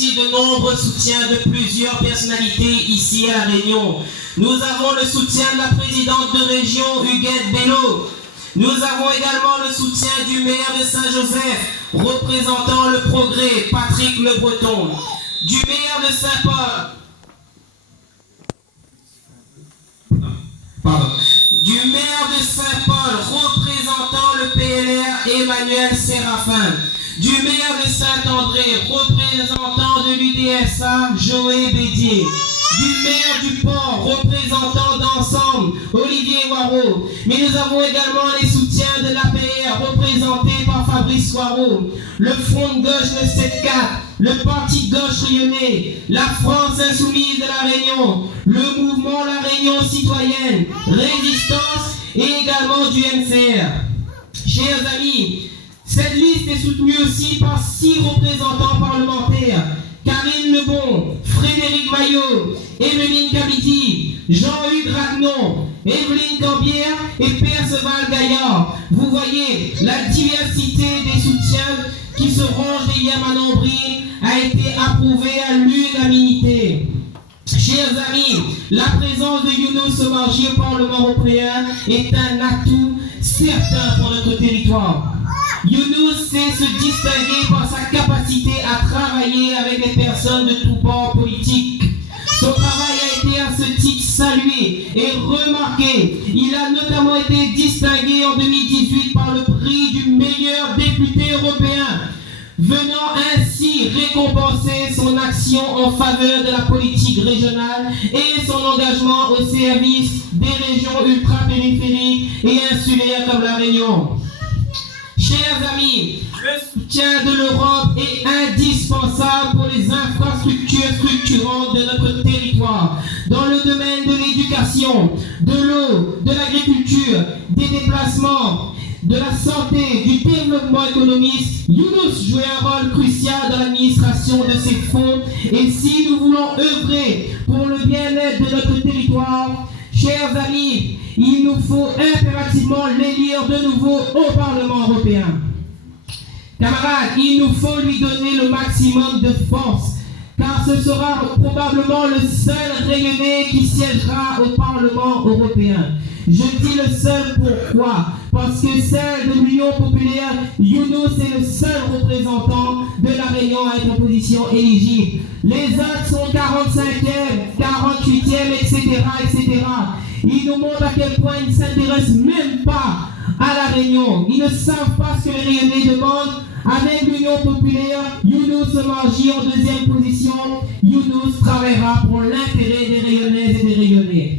bénéficie de nombreux soutiens de plusieurs personnalités ici à La Réunion. Nous avons le soutien de la présidente de région, Huguette Bello. Nous avons également le soutien du maire de Saint-Joseph, représentant le progrès, Patrick Le Breton. Du maire de Saint-Paul, du maire de Saint-Paul, représentant le PLR, Emmanuel Séraphin. Du maire de Saint-André, représentant de l'UDSA, Joël Bédier. Du maire du Port, représentant d'Ensemble, Olivier Waro. Mais nous avons également les soutiens de l'APR, représenté par Fabrice Waro, le Front de gauche de 7-4, le Parti de gauche rayonnais, la France insoumise de La Réunion, le mouvement La Réunion citoyenne, Résistance et également du MCR. Chers amis, cette liste est soutenue aussi par 6 représentants parlementaires: Karine Lebon, Frédéric Maillot, Evelyne Kabidi, Jean-Hugues Ragnon, Evelyne Cambière et Perceval Gaillard. Vous voyez, la diversité des soutiens qui se rangent derrière Manon Bry a été approuvée à l'unanimité. Chers amis, la présence de Younous Omarjee au Parlement européen est un atout certain pour notre territoire. Younous sait se distinguer par sa capacité à travailler avec les personnes de tout bord politique. Son travail a été à ce titre salué et remarqué. Il a notamment été distingué en 2018 par le prix du meilleur député européen, venant ainsi récompenser son action en faveur de la politique régionale et son engagement au service des régions ultra-périphériques et insulaires comme La Réunion. Chers amis, le soutien de l'Europe est indispensable pour les infrastructures structurantes de notre territoire, dans le domaine de l'éducation, de l'eau, de l'agriculture, des déplacements, de la santé, du développement économique. Younous joue un rôle crucial dans l'administration de ces fonds, et si nous voulons œuvrer pour le bien-être de notre territoire, chers amis, il nous faut impérativement l'élire de nouveau au Parlement européen. Camarades, il nous faut lui donner le maximum de force, car ce sera probablement le seul rayonné qui siégera au Parlement européen. Je dis le seul, pourquoi? Parce que celle de l'Union populaire, Younous est le seul représentant de La Réunion à être en position éligible. Les autres sont 45e, 48e, etc., etc. Ils nous montrent à quel point ils ne s'intéressent même pas à La Réunion. Ils ne savent pas ce que les Rayonnais demandent. Avec l'Union populaire, Younous Omarjee en deuxième position. Younous travaillera pour l'intérêt des Rayonnaises et des Rayonnais.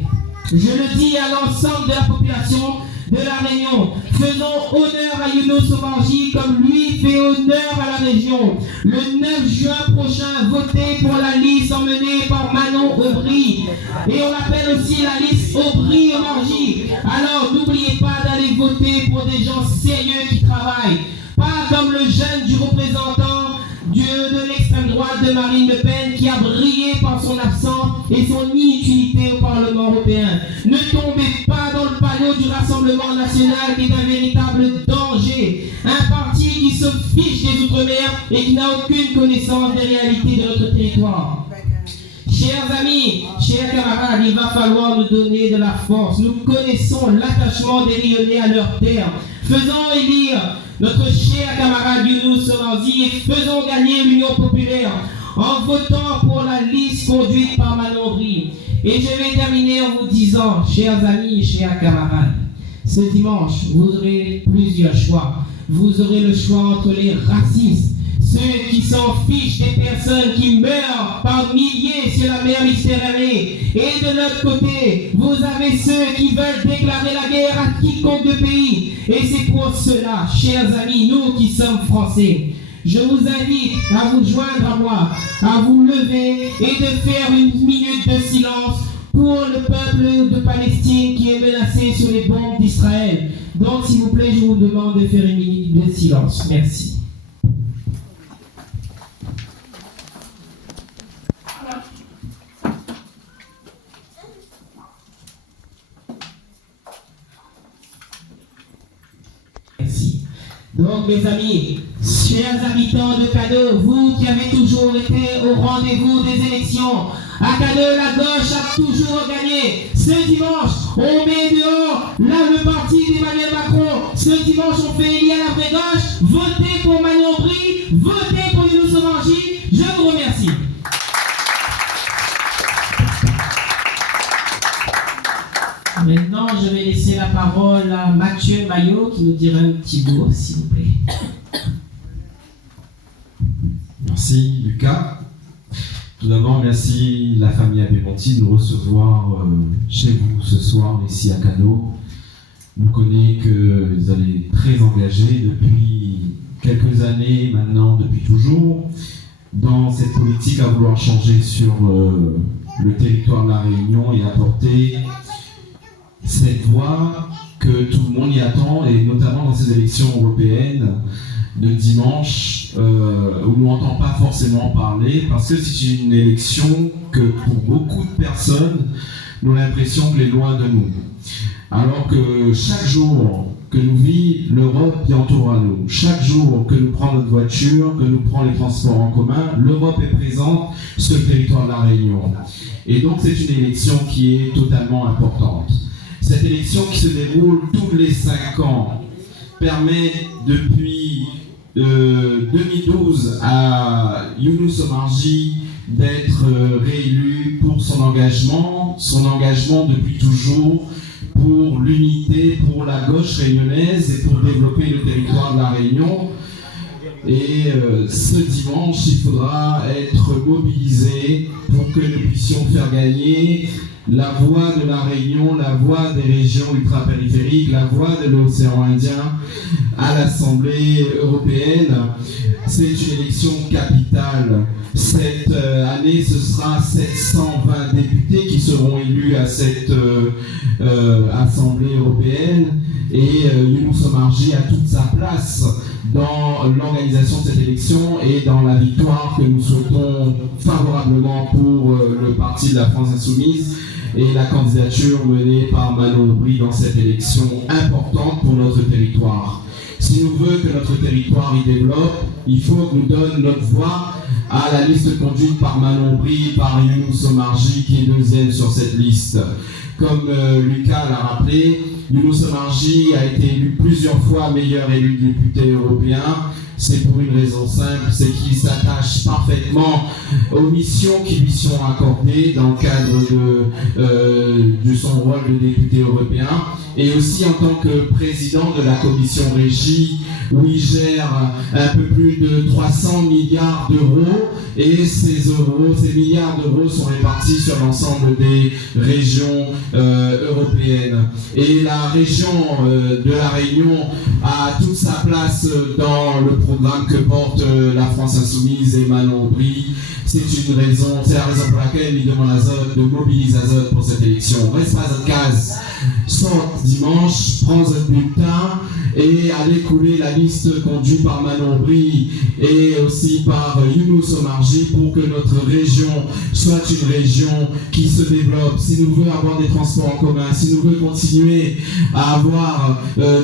Je le dis à l'ensemble de la population de La Réunion, faisons honneur à Younous Omarjee comme lui fait honneur à la région. Le 9 juin prochain, votez pour la liste emmenée par Manon Aubry. Et on appelle aussi la liste Aubry-Omarjee. Alors n'oubliez pas d'aller voter pour des gens sérieux qui travaillent. Pas comme le jeune du représentant de l'extrême droite de Marine Le Pen qui a brillé par son absence et son inutilité au Parlement européen. Ne tombez pas dans le panneau du Rassemblement national qui est un véritable danger. Un parti qui se fiche des Outre-mer et qui n'a aucune connaissance des réalités de notre territoire. Chers amis, chers camarades, il va falloir nous donner de la force. Nous connaissons l'attachement des Rayonnais à leur terre. Faisons élire notre cher camarade Younous Omarjee et faisons gagner l'Union populaire en votant pour la liste conduite par Manon Aubry. Et je vais terminer en vous disant, chers amis, chers camarades, ce dimanche, vous aurez plusieurs choix. Vous aurez le choix entre les racistes, ceux qui s'en fichent des personnes qui meurent par milliers sur la mer Méditerranée. Et de l'autre côté, vous avez ceux qui veulent déclarer la guerre à quiconque de pays. Et c'est pour cela, chers amis, nous qui sommes français, je vous invite à vous joindre à moi, à vous lever et de faire une minute de silence pour le peuple de Palestine qui est menacé sur les bombes d'Israël. Donc, s'il vous plaît, je vous demande de faire une minute de silence. Merci. Donc, Donc mes amis, chers habitants de Cadeau, vous qui avez toujours été au rendez-vous des élections, à Cadeau, la gauche a toujours gagné. Ce dimanche, on met dehors là, le parti d'Emmanuel Macron. Ce dimanche, on fait élire la vraie gauche. Votez pour Manon Bry, votez pour Younous Omarjee. Je vous remercie. Maintenant, je vais laisser la parole à Mathieu Maillot qui nous dira un petit mot, s'il vous plaît. Merci Lucas. Tout d'abord, merci la famille Abemonti de nous recevoir chez vous ce soir, ici à Cadeau. On connaît que vous êtes très engagés depuis quelques années, maintenant depuis toujours, dans cette politique à vouloir changer sur le territoire de la Réunion et apporter cette voix que tout le monde y attend, et notamment dans ces élections européennes de dimanche, où on n'entend pas forcément parler, parce que c'est une élection que pour beaucoup de personnes, nous avons l'impression qu'elle est loin de nous. Alors que chaque jour que nous vit l'Europe qui entoure à nous, chaque jour que nous prenons notre voiture, que nous prenons les transports en commun, l'Europe est présente sur le territoire de la Réunion. Et donc c'est une élection qui est totalement importante. Cette élection qui se déroule tous les 5 ans permet depuis 2012 à Younous Omarjee d'être réélu pour son engagement depuis toujours pour l'unité, pour la gauche réunionnaise et pour développer le territoire de la Réunion. Et ce dimanche, il faudra être mobilisé pour que nous puissions faire gagner la voix de la Réunion, la voix des régions ultra-périphériques, la voix de l'océan Indien à l'Assemblée européenne. C'est une élection capitale. Cette année, ce sera 720 députés qui seront élus à cette Assemblée européenne. Et Younous Omarjee a toute sa place dans l'organisation de cette élection et dans la victoire que nous souhaitons favorablement pour le parti de la France Insoumise et la candidature menée par Manon Bry dans cette élection importante pour notre territoire. Si nous voulons que notre territoire y développe, il faut que nous donnions notre voix à la liste conduite par Manon Bry, par Younous Omarjee qui est deuxième sur cette liste. Comme Lucas l'a rappelé, Younous Omarjee a été élu plusieurs fois meilleur élu député européen. C'est pour une raison simple, c'est qu'il s'attache parfaitement aux missions qui lui sont accordées dans le cadre de son rôle de député européen, et aussi en tant que président de la commission régie, où il gère un peu plus de 300 milliards d'euros, et ces milliards d'euros sont répartis sur l'ensemble des régions européennes. Et la région de la Réunion a toute sa place dans le programme que porte la France Insoumise et Manon Bry. C'est la raison pour laquelle il demande à Azot de mobiliser Azot pour cette élection. Reste pas à case, sorte dimanche, prends un bulletin et allez couler la liste conduite par Manon Bry et aussi par Younous Omarjee pour que notre région soit une région qui se développe. Si nous voulons avoir des transports en commun, si nous voulons continuer à avoir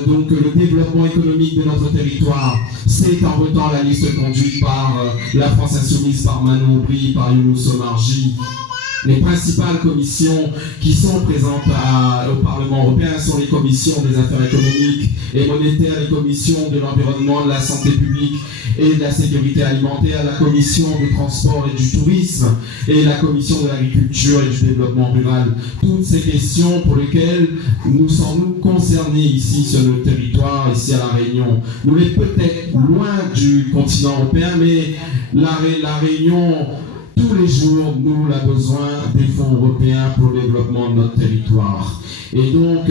donc le développement économique de notre territoire, c'est en votant la liste conduite par la France Insoumise, par Manon Bry, par Younous Omarjee. Les principales commissions qui sont présentes au Parlement européen sont les commissions des affaires économiques et monétaires, les commissions de l'environnement, de la santé publique et de la sécurité alimentaire, la commission du transport et du tourisme et la commission de l'agriculture et du développement rural. Toutes ces questions pour lesquelles nous sommes concernés ici sur le territoire, ici à La Réunion. Nous sommes peut-être loin du continent européen, mais la Réunion, tous les jours, nous avons besoin des fonds européens pour le développement de notre territoire. Et donc,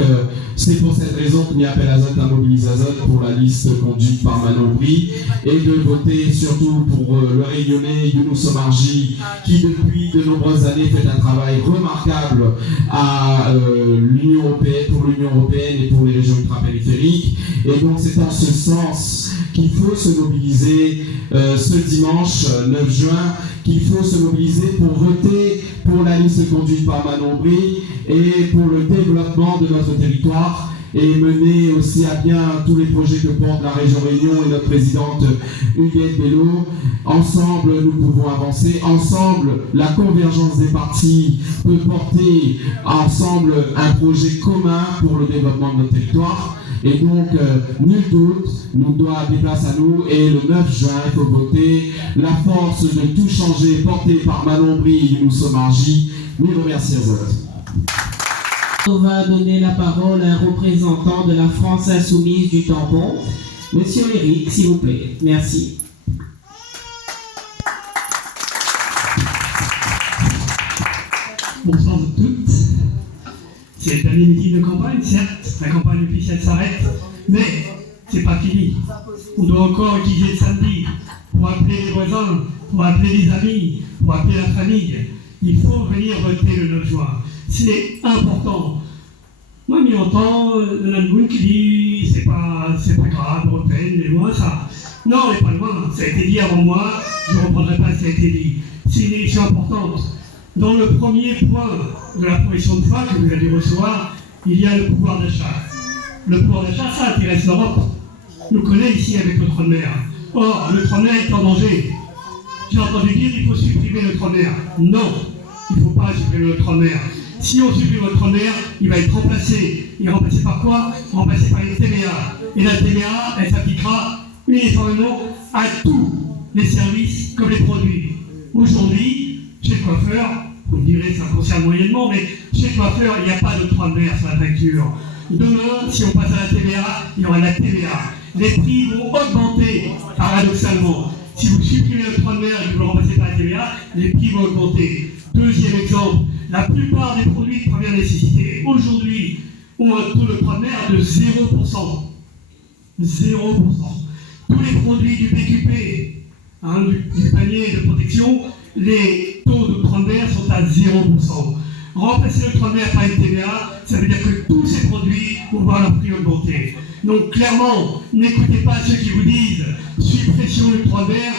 c'est pour cette raison que nous appelons Azot à mobiliser Azot pour la liste conduite par Manon Bry et de voter surtout pour le Réunionnais Younous Omarjee qui depuis de nombreuses années fait un travail remarquable à l'Union européenne, pour l'Union européenne et pour les régions ultrapériphériques. Et donc c'est en ce sens qu'il faut se mobiliser ce dimanche 9 juin, qu'il faut se mobiliser pour voter pour la liste conduite par Manon Bry et pour le développement de notre territoire et mener aussi à bien tous les projets que porte la région Réunion et notre présidente Huguette Bello. Ensemble, nous pouvons avancer. Ensemble, la convergence des partis peut porter ensemble un projet commun pour le développement de notre territoire. Et donc, nul doute, nous doit des places à nous. Et le 9 juin, il faut voter. La force de tout changer, portée par Manon Brie et Younous Omarjee, nous remercions au vote. On va donner la parole à un représentant de la France Insoumise du Tampon. Monsieur Éric, s'il vous plaît. Merci. Bonsoir à toutes. C'est le dernier meeting de campagne, certes, la campagne officielle s'arrête, mais c'est pas fini. On doit encore utiliser le samedi pour appeler les voisins, pour appeler les amis, pour appeler la famille. Il faut venir voter le 9 juin. C'est important. Moi, je m'entends Mme Goun qui dit c'est pas grave, européenne, mais loin ça. Non, on n'est pas loin. Ça a été dit avant moi, je ne reprendrai pas ce qui a été dit. C'est une élection importante. Dans le premier point de la proposition de loi que vous allez recevoir, il y a le pouvoir d'achat. Le pouvoir d'achat, ça intéresse l'Europe. Nous connaît ici avec notre mer. Or, notre mer est en danger. J'ai entendu dire qu'il faut supprimer notre mer. Non, il ne faut pas supprimer notre mer. Si on supprime notre mer, il va être remplacé. Il est remplacé par quoi? Remplacé par une TVA. Et la TVA, elle s'appliquera uniformément à tous les services comme les produits. Aujourd'hui, chez le coiffeur, vous me direz que ça concerne moyennement, mais chez le coiffeur, il n'y a pas de 3 mer sur la facture. Demain, si on passe à la TVA, il y aura la TVA. Les prix vont augmenter, paradoxalement. Si vous supprimez le 3 mer et que vous le remplacez par la TVA, les prix vont augmenter. Deuxième exemple, la plupart des produits de première nécessité, aujourd'hui, ont un taux de 3 mer de 0%. 0%. Tous les produits du PQP, du panier de protection, les taux de 3 mer sont à 0%. Remplacer le 3 mer par une TVA, ça veut dire que tous ces produits vont voir leur prix augmenter. Donc clairement, n'écoutez pas ceux qui vous disent suppression du 3 mer,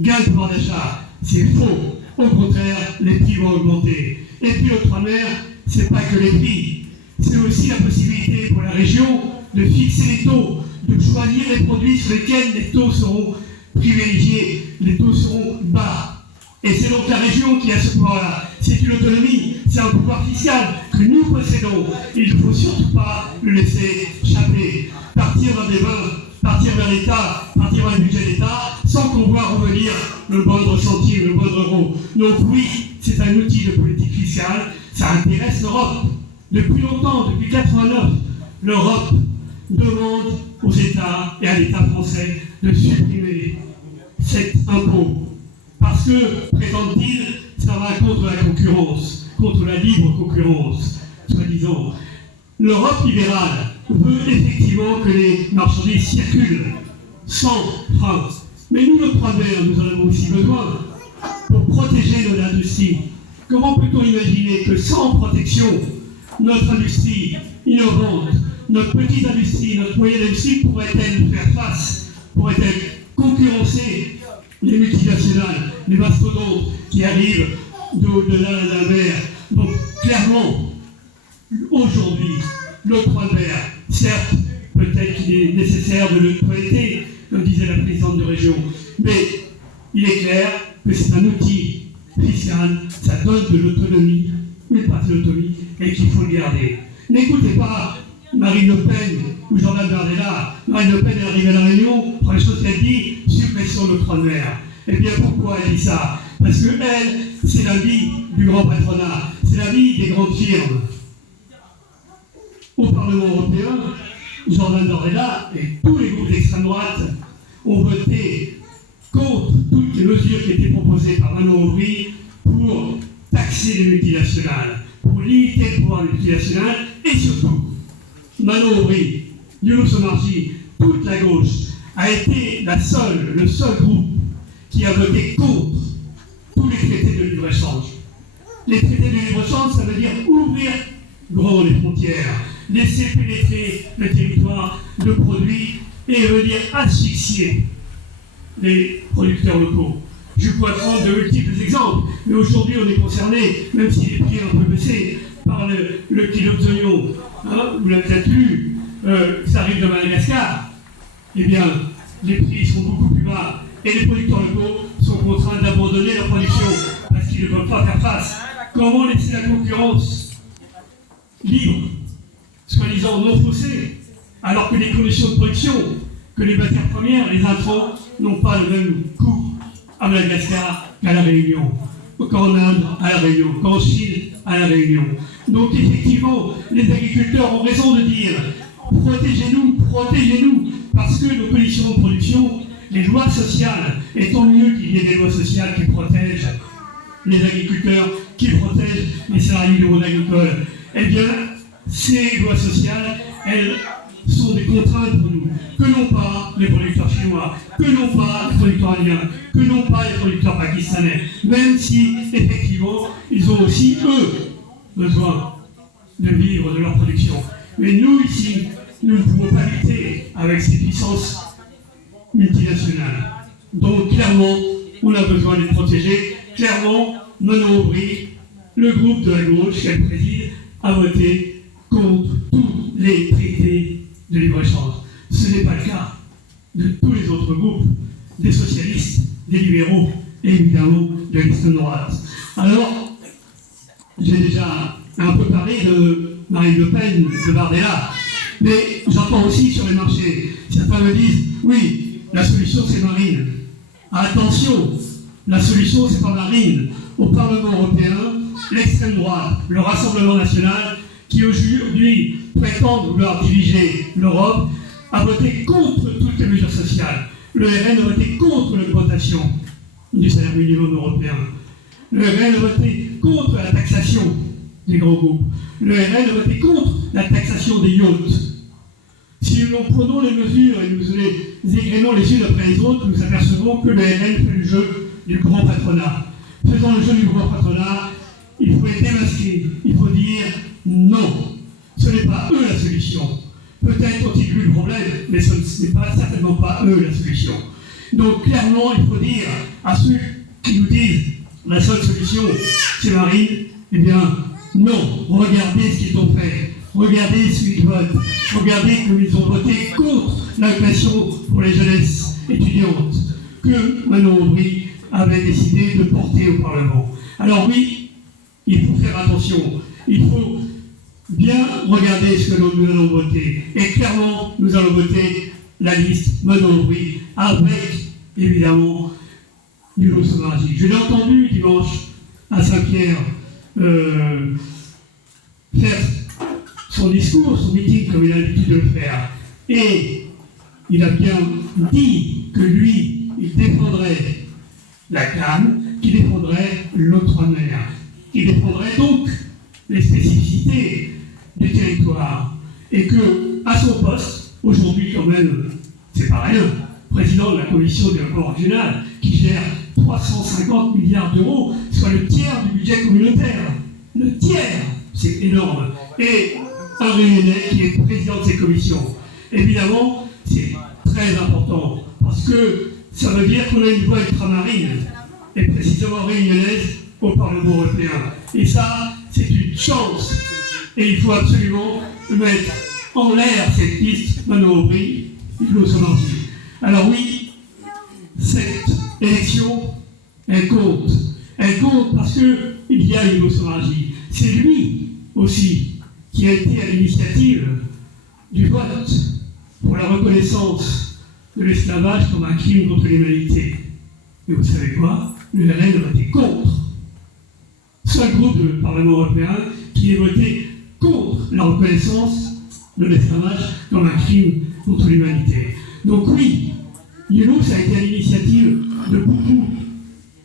gain de pouvoir d'achat. C'est faux. Au contraire, les prix vont augmenter. Et puis le 3 mer, c'est pas que les prix, c'est aussi la possibilité pour la région de fixer les taux, de choisir les produits sur lesquels les taux seront privilégiés, les taux seront bas. Et c'est donc la région qui a ce pouvoir-là. C'est une autonomie, c'est un pouvoir fiscal que nous possédons. Il ne faut surtout pas le laisser échapper, partir dans des vins, partir vers l'État, partir vers le budget d'État, sans qu'on voit revenir le moindre centime, le moindre euro. Donc oui, c'est un outil de politique fiscale, ça intéresse l'Europe. Depuis longtemps, depuis 89, l'Europe demande aux États et à l'État français de supprimer cet impôt. Parce que, prétendent-ils, ça va contre la concurrence, contre la libre concurrence, soi-disant. L'Europe libérale veut effectivement que les marchandises circulent sans frein. Mais nous, le 3 mer, nous en avons aussi besoin pour protéger nos industries. Comment peut-on imaginer que sans protection, notre industrie innovante, notre petite industrie, notre moyenne industrie pourrait-elle faire face, pourrait-elle concurrencer les multinationales, les mastodontes qui arrivent de la mer? Donc clairement, aujourd'hui, le 3 mer, certes, peut-être qu'il est nécessaire de le traiter, comme disait la présidente de région, mais il est clair que c'est un outil fiscal, ça donne de l'autonomie, une partie de l'autonomie, et qu'il faut le garder. N'écoutez pas Marine Le Pen ou Jordan Bardella. Marine Le Pen est arrivée à la Réunion, première chose qu'elle dit, suppression de 3 mer. Eh bien pourquoi elle dit ça? Parce que elle, c'est la vie du grand patronat, c'est la vie des grandes firmes. Au Parlement européen, Jordan Bardella et tous les groupes d'extrême droite ont voté contre toutes les mesures qui étaient proposées par Manon Brie pour taxer les multinationales, pour limiter le pouvoir des multinationales, et surtout, Manon Brie, Younous Omarjee, toute la gauche, a été le seul groupe qui a voté contre tous les traités de libre-échange. Les traités de libre-échange, ça veut dire ouvrir grand les frontières, laisser pénétrer le territoire de produits et veut dire asphyxier les producteurs locaux. Je pourrais prendre de multiples exemples, mais aujourd'hui on est concerné, même si les prix ont un peu baissé, par le kilo d'oignons hein, vous l'avez peut-être lu, ça arrive de Madagascar, eh bien, les prix sont beaucoup plus bas et les producteurs locaux sont contraints d'abandonner leur production parce qu'ils ne veulent pas faire face. Comment laisser la concurrence libre, soi-disant non faussée, alors que les conditions de production, que les matières premières, les intrants, n'ont pas le même coût à Madagascar qu'à La Réunion, qu'en Inde à La Réunion, qu'en Chine à La Réunion. Donc effectivement, les agriculteurs ont raison de dire protégez-nous, protégez-nous, parce que nos conditions de production, les lois sociales, et tant mieux qu'il y ait des lois sociales qui protègent les agriculteurs, qui protègent les salariés du monde agricole, eh bien, ces lois sociales, elles sont des contraintes pour nous, que n'ont pas les producteurs chinois, que n'ont pas les producteurs indiens, que n'ont pas les producteurs pakistanais, même si, effectivement, ils ont aussi, eux, besoin de vivre de leur production. Mais nous, ici, nous ne pouvons pas lutter avec ces puissances multinationales. Donc, clairement, on a besoin de les protéger. Clairement, Manon Aubry, le groupe de la gauche qu'elle préside, a voté contre tous les traités de libre-échange. Ce n'est pas le cas de tous les autres groupes, des socialistes, des libéraux et évidemment de l'extrême droite. Alors, j'ai déjà un peu parlé de Marine Le Pen, de Bardella, mais j'entends aussi sur les marchés, certains me disent, oui, la solution c'est Marine. Attention, la solution c'est pas Marine. Au Parlement européen, l'extrême droite, le Rassemblement national, qui aujourd'hui prétend vouloir diriger l'Europe, a voté contre toutes les mesures sociales. Le RN a voté contre l'augmentation du salaire minimum européen. Le RN a voté contre la taxation des grands groupes. Le RN a voté contre la taxation des yachts. Si nous prenons les mesures et nous les égrenons les unes après les autres, nous apercevons que le RN fait le jeu du grand patronat. Faisant le jeu du grand patronat, il faut les démasquer. Il faut dire non, ce n'est pas eux la solution. Peut-être ont-ils vu le problème, mais ce n'est pas certainement pas eux la solution. Donc clairement, il faut dire à ceux qui nous disent la seule solution, c'est Marine, eh bien non, regardez ce qu'ils ont fait, regardez ce qu'ils votent, regardez comme ils ont voté contre l'inflation pour les jeunesses étudiantes que Manon Aubry avait décidé de porter au Parlement. Alors oui, il faut faire attention, il faut bien regarder ce que nous allons voter. Et clairement, nous allons voter la liste Manon Aubry avec, évidemment, Yulo Sommargui. Je l'ai entendu dimanche à Saint-Pierre faire son discours, son meeting, comme il a l'habitude de le faire. Et il a bien dit que lui, il défendrait la canne, qu'il défendrait l'outre-mer, qu'il défendrait donc les spécificités du territoire. Et que, à son poste, aujourd'hui quand même, c'est pas rien, président de la commission du développement régional, qui gère 350 milliards d'euros, soit le tiers du budget communautaire. Le tiers, c'est énorme. Et un Réunionnais qui est président de ces commissions. Évidemment, c'est très important, parce que ça veut dire qu'on a une voix ultramarine, et précisément réunionnaise, au Parlement européen. Et ça, c'est une chance. Et il faut absolument mettre en l'air cette liste Manon Aubry, Yulo Sommargui. Alors oui, cette élection, elle compte. Elle compte parce qu'il y a Yulo Sommargui. C'est lui aussi qui a été à l'initiative du vote pour la reconnaissance de l'esclavage comme un crime contre l'humanité. Et vous savez quoi? Le RN a voté contre. Seul groupe du Parlement européen qui a voté contre la reconnaissance de l'esclavage comme un crime contre l'humanité. Donc oui, Yulo, ça a été à l'initiative de beaucoup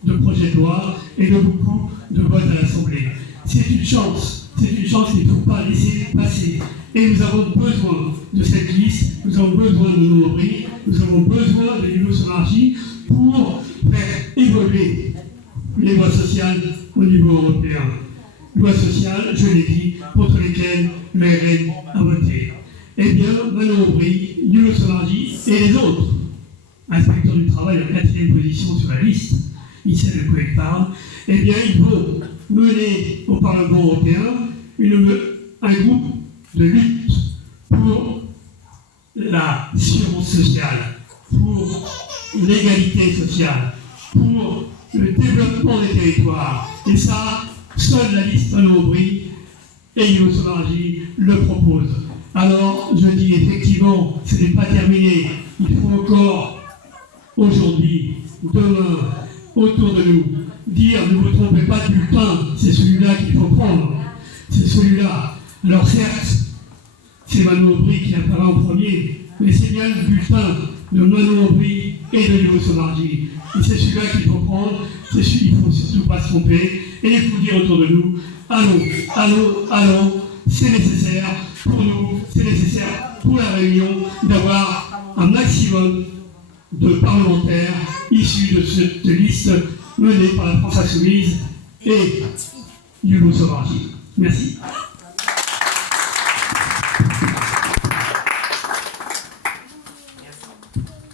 de projets de loi et de beaucoup de votes à l'Assemblée. C'est une chance qu'il ne faut pas laisser passer. Et nous avons besoin de cette liste, nous avons besoin de Manon Aubry, nous avons besoin de Yulo Sommargui pour faire évoluer les lois sociales au niveau européen. Lois sociales, je l'ai dit, contre lesquelles le RN a voté. Eh bien, Manon Aubry, Yulo Sommargui et les autres inspecteurs du travail, la 4e position sur la liste, il sait de quoi il parle, eh bien, ils vont mener au Parlement européen un groupe de lutte pour l'assurance sociale, pour l'égalité sociale, pour le développement des territoires. Et ça, seule la liste Manon-Aubry et Younous Omarjee le propose. Alors, je dis effectivement, ce n'est pas terminé. Il faut encore, aujourd'hui, demain, autour de nous, dire ne vous trompez pas de bulletin, c'est celui-là qu'il faut prendre. C'est celui-là. Alors certes, c'est Manon-Aubry qui apparaît en premier, mais c'est bien le bulletin de Manon-Aubry et de Younous Omarjee. Et c'est celui-là qu'il faut prendre, c'est celui qu'il ne faut surtout pas se tromper. Et il faut dire autour de nous, allons, allons, allons, c'est nécessaire pour nous, c'est nécessaire pour la Réunion d'avoir un maximum de parlementaires issus de cette liste menée par la France Insoumise et Younous Omarjee. Merci.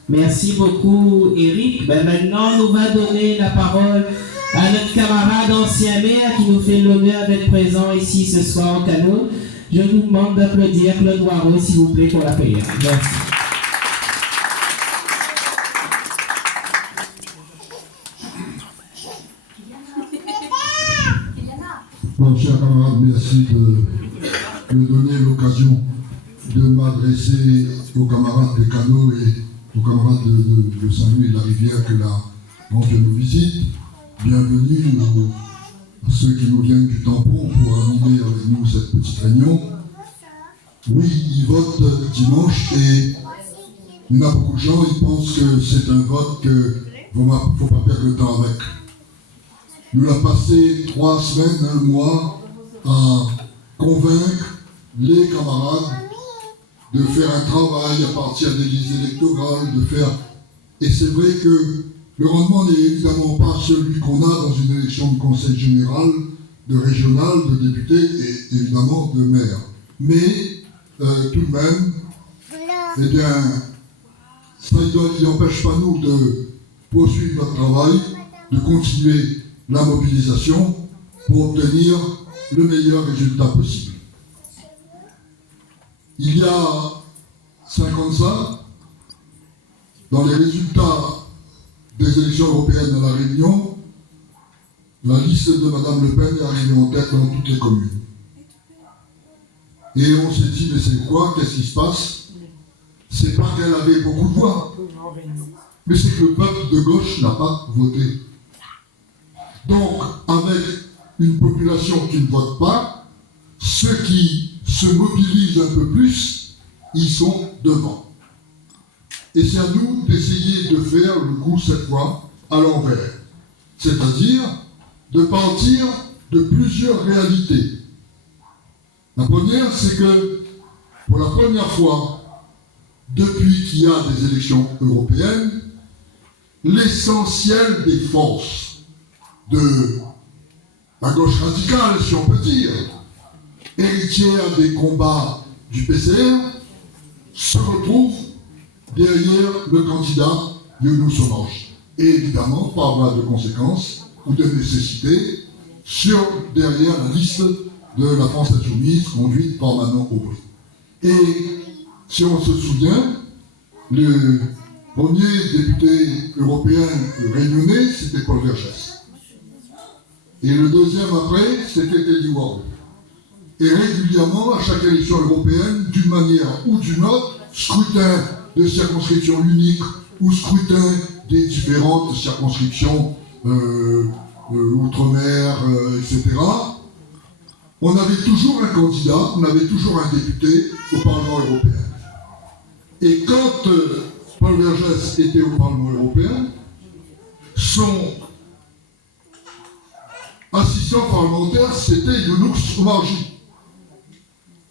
Merci beaucoup, Eric. Maintenant, nous va donner la parole à notre camarade ancien maire qui nous fait l'honneur d'être présent ici ce soir au Canot. Je vous demande d'applaudir Claude Waro, s'il vous plaît, pour la prière. Merci. Bon, chers camarades, merci de me donner l'occasion de m'adresser aux camarades des Canaux et aux camarades de Saint-Louis et de la Rivière que la grande nous visite. Bienvenue à ceux qui nous viennent du tampon pour animer avec nous cette petite réunion. Oui, ils votent dimanche et il y en a beaucoup de gens, ils pensent que c'est un vote qu'il ne faut pas perdre le temps avec. Nous avons passé 3 semaines, 1 mois à convaincre les camarades de faire un travail à partir des listes électorales, Et c'est vrai que le rendement n'est évidemment pas celui qu'on a dans une élection de conseil général, de régional, de député et évidemment de maire. Mais tout de même, eh bien, ça n'empêche pas nous de poursuivre notre travail, de continuer la mobilisation pour obtenir le meilleur résultat possible. Il y a 5 ans de ça, dans les résultats des élections européennes à La Réunion, la liste de Mme Le Pen est arrivée en tête dans toutes les communes. Et on s'est dit, mais c'est quoi? Qu'est-ce qui se passe? C'est pas qu'elle avait beaucoup de voix, mais c'est que le peuple de gauche n'a pas voté. Donc, avec une population qui ne vote pas, ceux qui se mobilisent un peu plus, ils sont devant. Et c'est à nous d'essayer de faire le coup cette fois à l'envers. C'est-à-dire de partir de plusieurs réalités. La première, c'est que pour la première fois, depuis qu'il y a des élections européennes, l'essentiel des forces de la gauche radicale, si on peut dire, héritière des combats du PCR, se retrouve derrière le candidat Younous Omarjee. Et évidemment, par voie de conséquence ou de nécessité, derrière la liste de la France Insoumise conduite par Manon-Aubry. Et si on se souvient, le premier député européen réunionnais, c'était Paul Vergès. Et le deuxième après, c'était Elie Waro. Et régulièrement, à chaque élection européenne, d'une manière ou d'une autre, scrutin de circonscription unique ou scrutin des différentes circonscriptions outre-mer, etc., on avait toujours un candidat, on avait toujours un député au Parlement européen. Et quand Paul Vergès était au Parlement européen, son assistant parlementaire, c'était Younous Omarjee.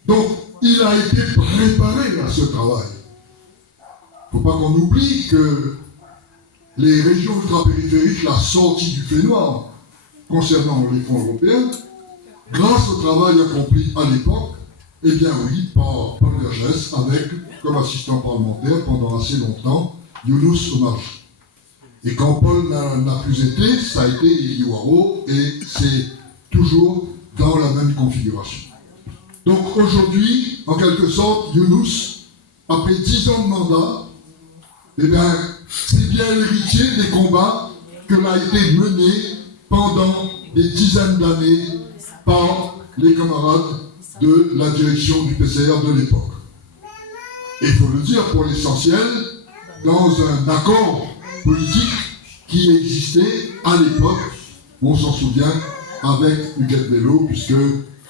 Donc, il a été préparé à ce travail. Il ne faut pas qu'on oublie que les régions ultrapériphériques, la sortie du fait noir concernant les fonds européens, grâce au travail accompli à l'époque, eh bien oui, par Paul Vergès, avec comme assistant parlementaire pendant assez longtemps, Younous Omarjee. Et quand Paul n'a plus été, ça a été Elie Waro, et c'est toujours dans la même configuration. Donc aujourd'hui, en quelque sorte, Younous, après 10 ans de mandat, eh bien, c'est bien l'héritier des combats que l'a été mené pendant des dizaines d'années par les camarades de la direction du PCR de l'époque. Et il faut le dire pour l'essentiel, dans un accord politique qui existait à l'époque, on s'en souvient, avec Huguette Bello, puisque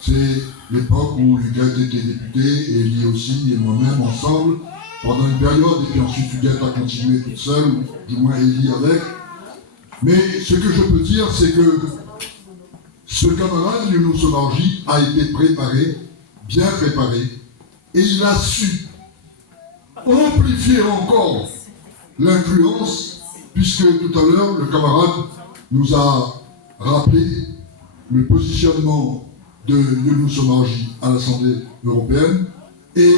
c'est l'époque où Huguette était député et Elie aussi et moi-même ensemble pendant une période, et puis ensuite Huguette a continué toute seule, ou du moins Elie avec. Mais ce que je peux dire, c'est que ce camarade, Younous Omarjee, a été préparé, bien préparé, et il a su amplifier encore l'influence, puisque tout à l'heure, le camarade nous a rappelé le positionnement de Younous Omarjee à l'Assemblée européenne et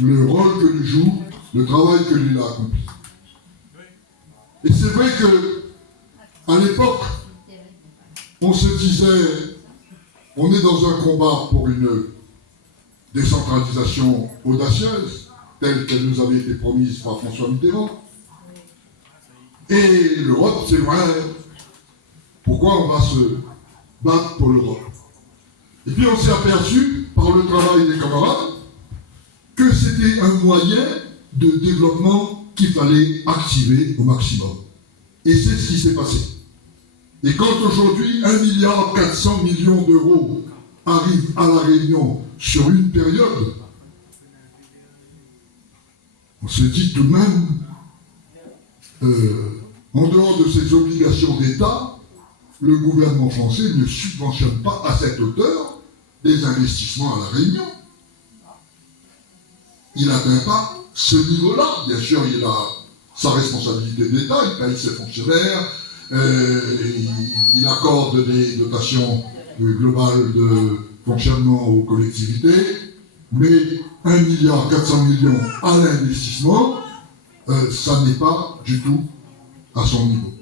le rôle que lui joue, le travail que lui a accompli. Et c'est vrai que, à l'époque, on se disait, on est dans un combat pour une décentralisation audacieuse, telle qu'elle nous avait été promise par François Mitterrand. Et l'Europe, c'est loin. Pourquoi on va se battre pour l'Europe? Et puis on s'est aperçu, par le travail des camarades, que c'était un moyen de développement qu'il fallait activer au maximum. Et c'est ce qui s'est passé. Et quand aujourd'hui 1,4 milliard d'euros arrivent à La Réunion sur une période, on se dit tout de même, en dehors de ses obligations d'État, le gouvernement français ne subventionne pas à cette hauteur des investissements à La Réunion. Il n'atteint pas ce niveau-là. Bien sûr, il a sa responsabilité d'État, il paye ses fonctionnaires, il accorde des dotations globales de fonctionnement aux collectivités, mais 1,4 milliard à l'investissement, ça n'est pas du tout à son niveau.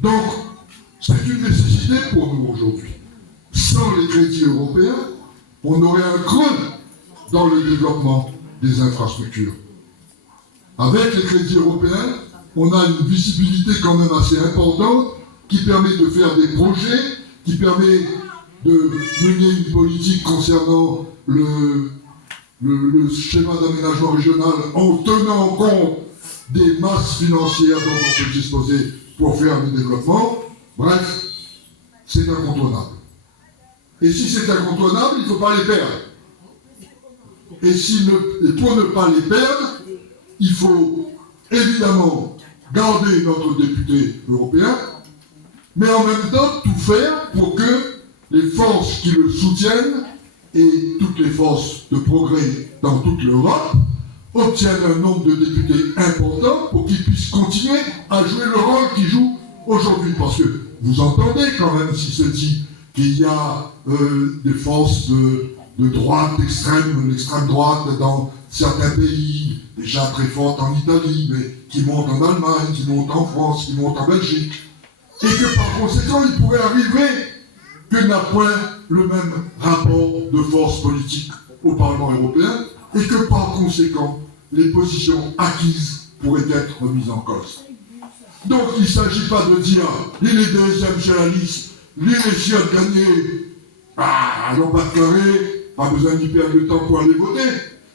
Donc, c'est une nécessité pour nous aujourd'hui. Sans les crédits européens, on aurait un creux dans le développement des infrastructures. Avec les crédits européens, on a une visibilité quand même assez importante qui permet de faire des projets, qui permet de mener une politique concernant le schéma d'aménagement régional en tenant compte des masses financières dont on peut disposer pour faire le développement. Bref, c'est incontournable. Et si c'est incontournable, il ne faut pas les perdre. Et pour ne pas les perdre, il faut évidemment garder notre député européen, mais en même temps tout faire pour que les forces qui le soutiennent et toutes les forces de progrès dans toute l'Europe obtiennent un nombre de députés important pour qu'ils puissent continuer à jouer le rôle qu'ils jouent aujourd'hui. Parce que vous entendez quand même si se dit qu'il y a des forces de droite extrême, l'extrême droite dans certains pays, déjà très fortes en Italie, mais qui montent en Allemagne, qui montent en France, qui montent en Belgique, et que par conséquent, il pourrait arriver que n'a point le même rapport de force politique au Parlement européen, et que par conséquent, les positions acquises pourraient être remises en cause. Donc il ne s'agit pas de dire, il est deuxième sur la liste, lui est sûr de gagner, allons pas de carré, pas besoin d'y perdre le temps pour aller voter.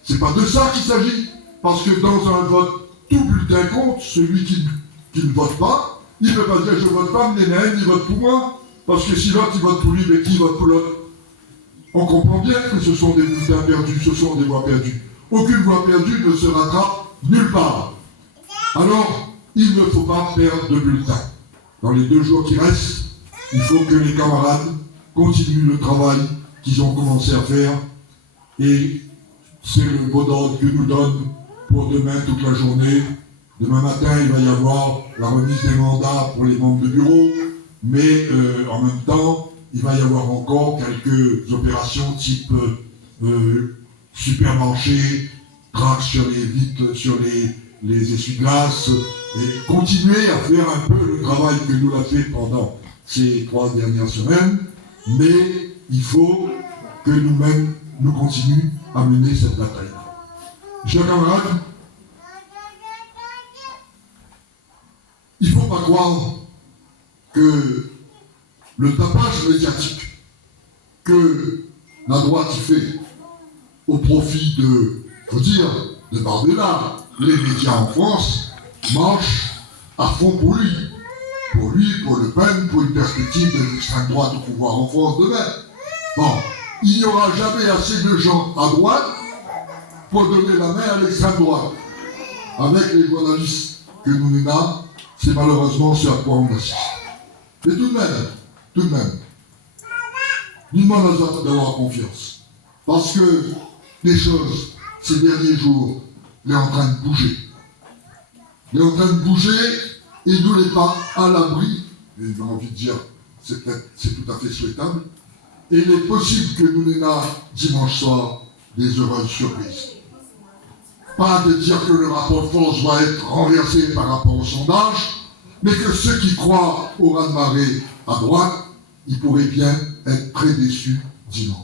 C'est pas de ça qu'il s'agit. Parce que dans un vote, tout bulletin compte, celui qui ne vote pas, il ne peut pas dire je vote pas, mais il vote pour moi. Parce que si l'autre il vote pour lui, mais qui vote pour l'autre? On comprend bien que ce sont des bulletins perdus, ce sont des voix perdues. Aucune voix perdue ne se rattrape nulle part. Alors, il ne faut pas perdre de bulletins. Dans les 2 jours qui restent, il faut que les camarades continuent le travail qu'ils ont commencé à faire. Et c'est le mot d'ordre que nous donne pour demain toute la journée. Demain matin, il va y avoir la remise des mandats pour les membres de bureau, mais en même temps, il va y avoir encore quelques opérations type supermarché, traque sur les vitres, sur les essuie-glaces, et continuer à faire un peu le travail que nous avons fait pendant ces 3 dernières semaines, mais il faut que nous-mêmes, nous continue à mener cette bataille. Chers camarades, il ne faut pas croire que le tapage médiatique que la droite fait au profit de, faut dire, de Bardella, les médias en France marchent à fond pour lui, pour Le Pen, pour une perspective de l'extrême droite au pouvoir en France demain. Bon, il n'y aura jamais assez de gens à droite pour donner la main à l'extrême droite. Avec les journalistes que nous menons, c'est malheureusement ce à quoi on assiste. Mais tout de même, nous demandons d'avoir confiance. Parce que les choses, ces derniers jours, sont en train de bouger. Ils sont en train de bouger et nous n'est pas à l'abri. Et j'ai envie de dire, c'est tout à fait souhaitable. Et il est possible que nous n'ayons dimanche soir des heureuses surprises. Pas de dire que le rapport de force va être renversé par rapport au sondage, mais que ceux qui croient au raz-de-marée à droite, ils pourraient bien être très déçus dimanche.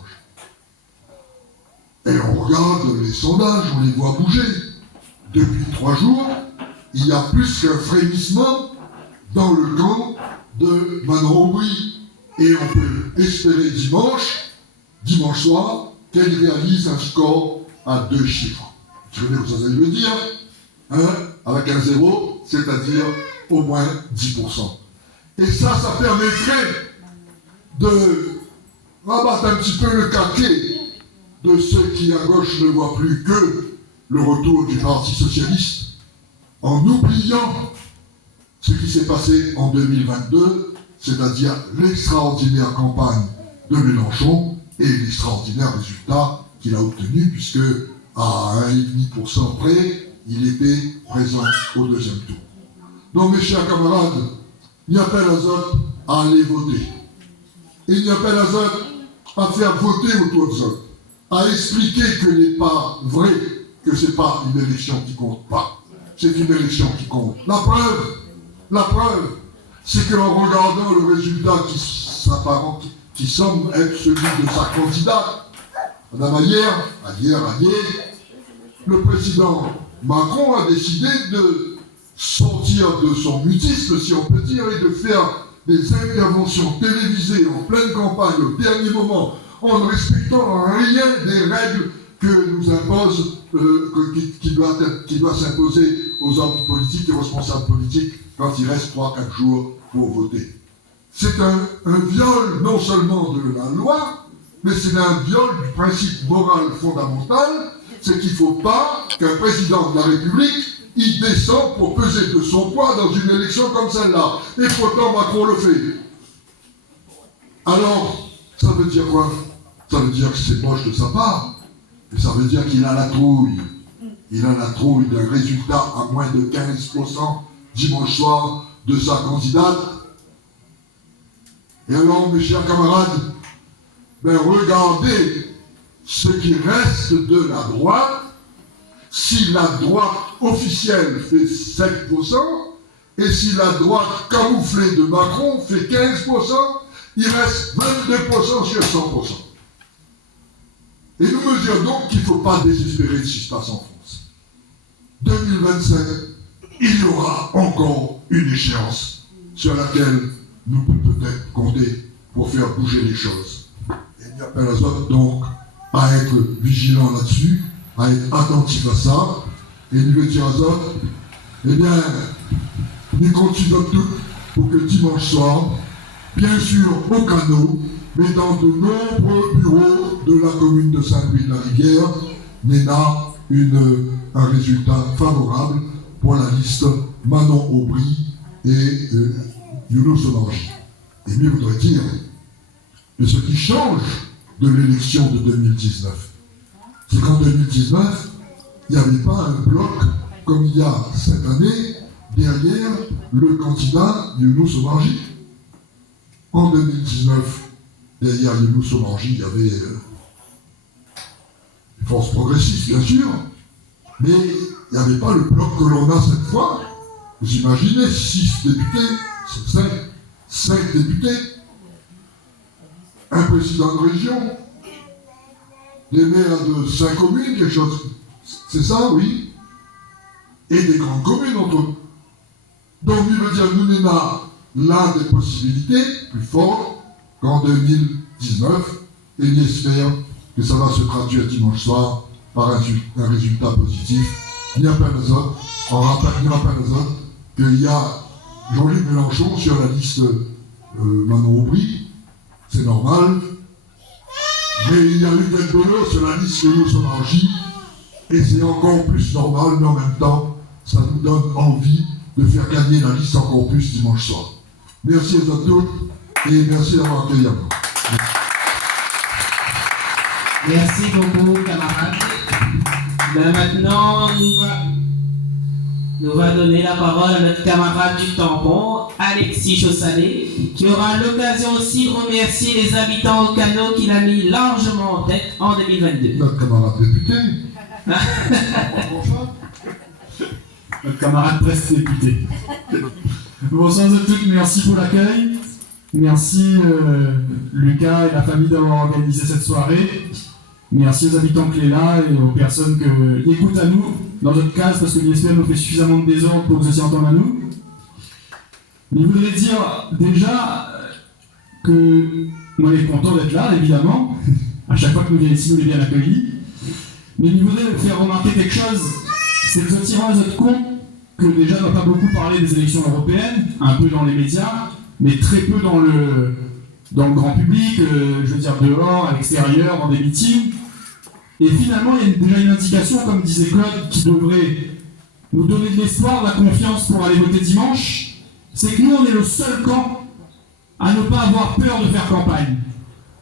Et on regarde les sondages, on les voit bouger. Depuis 3 jours, il y a plus qu'un frémissement dans le camp de Manon Aubry. Et on peut espérer dimanche soir, qu'elle réalise un score à 2 chiffres. Vous savez ce que ça veut dire, avec un 0, c'est-à-dire au moins 10%. Et ça permettrait de rabattre un petit peu le caquet de ceux qui à gauche ne voient plus que le retour du Parti socialiste, en oubliant ce qui s'est passé en 2022, c'est-à-dire l'extraordinaire campagne de Mélenchon et l'extraordinaire résultat qu'il a obtenu, puisque à 1,5% près, il était présent au 2e tour. Donc, mes chers camarades, il y a appelle à aller voter. Et il y a appelle à faire voter autour de ça, à expliquer que n'est pas vrai que ce n'est pas une élection qui compte pas. C'est une élection qui compte. La preuve, c'est qu'en regardant le résultat qui semble être celui de sa candidate, Madame Ayer, le président Macron a décidé de sortir de son mutisme, si on peut dire, et de faire des interventions télévisées en pleine campagne au dernier moment, en ne respectant rien des règles que nous impose, qui doit s'imposer aux hommes politiques et aux responsables politiques quand il reste 3-4 jours pour voter. C'est un viol non seulement de la loi, mais c'est un viol du principe moral fondamental, c'est qu'il ne faut pas qu'un président de la République il descend pour peser de son poids dans une élection comme celle-là. Et pourtant, Macron le fait. Alors, ça veut dire quoi? Ça veut dire que c'est moche de sa part. Et ça veut dire qu'il a la trouille. Il a la trouille d'un résultat à moins de 15% dimanche soir de sa candidate. Et alors, mes chers camarades, regardez ce qui reste de la droite. Si la droite officielle fait 7%, et si la droite camouflée de Macron fait 15%, il reste 22% sur 100%. Et nous mesurons donc qu'il ne faut pas désespérer de ce qui se passe en France. 2027, il y aura encore une échéance sur laquelle nous pouvons peut-être compter pour faire bouger les choses. Et il appelle aux autres donc à être vigilants là-dessus, à être attentifs à ça, et nous veut dire aux autres, eh bien, nous continuons tout pour que dimanche soir, bien sûr au canot, mais dans de nombreux bureaux de la commune de Saint-Louis-de-la-Rivière, n'ayant un résultat favorable pour la liste Manon Aubry et Younous Solange. Et mieux voudrait dire que ce qui change de l'élection de 2019, c'est qu'en 2019, il n'y avait pas un bloc comme il y a cette année derrière le candidat Younous Solange. En 2019, derrière Younous Solange, il y avait des forces progressistes, bien sûr, mais il n'y avait pas le bloc que l'on a cette fois. Vous imaginez, 6 députés, 5 députés, un président de région, des maires de 5 communes, quelque chose. C'est ça, oui. Et des grandes communes entre eux. Donc, il veut dire, nous avons là des possibilités plus fortes qu'en 2019, et j'espère que ça va se traduire dimanche soir par un résultat positif. Il n'y a pas les autres. On rappelle qu'il y a Jean-Luc Mélenchon sur la liste Manon Aubry, c'est normal. Mais il y a Huguette Bello sur la liste Younou Sommarchi, et c'est encore plus normal, mais en même temps, ça nous donne envie de faire gagner la liste encore plus dimanche soir. Merci à tous et merci d'avoir accueilli à moi. Merci beaucoup, camarades. Ben maintenant, nous va donner la parole à notre camarade du tampon, Alexis Chaussalet, qui aura l'occasion aussi de remercier les habitants au canot qu'il a mis largement en tête en 2022. Notre camarade député. Notre camarade presque député. Bonsoir à toutes, merci pour l'accueil. Merci Lucas et la famille d'avoir organisé cette soirée. Merci aux habitants Cléla et aux personnes qui écoutent à nous dans notre case parce que l'ISPM nous fait suffisamment de désordre pour que ça s'y entende à nous. Mais je voudrais dire déjà que moi on est content d'être là, évidemment. À chaque fois que nous venons ici, nous les bien accueillis. Mais je voudrais faire remarquer quelque chose, c'est que je tiens à votre compte que déjà on n'a pas beaucoup parlé des élections européennes, un peu dans les médias, mais très peu dans le grand public, je veux dire dehors, à l'extérieur, dans des meetings. Et finalement, il y a déjà une indication, comme disait Claude, qui devrait nous donner de l'espoir, de la confiance pour aller voter dimanche. C'est que nous, on est le seul camp à ne pas avoir peur de faire campagne.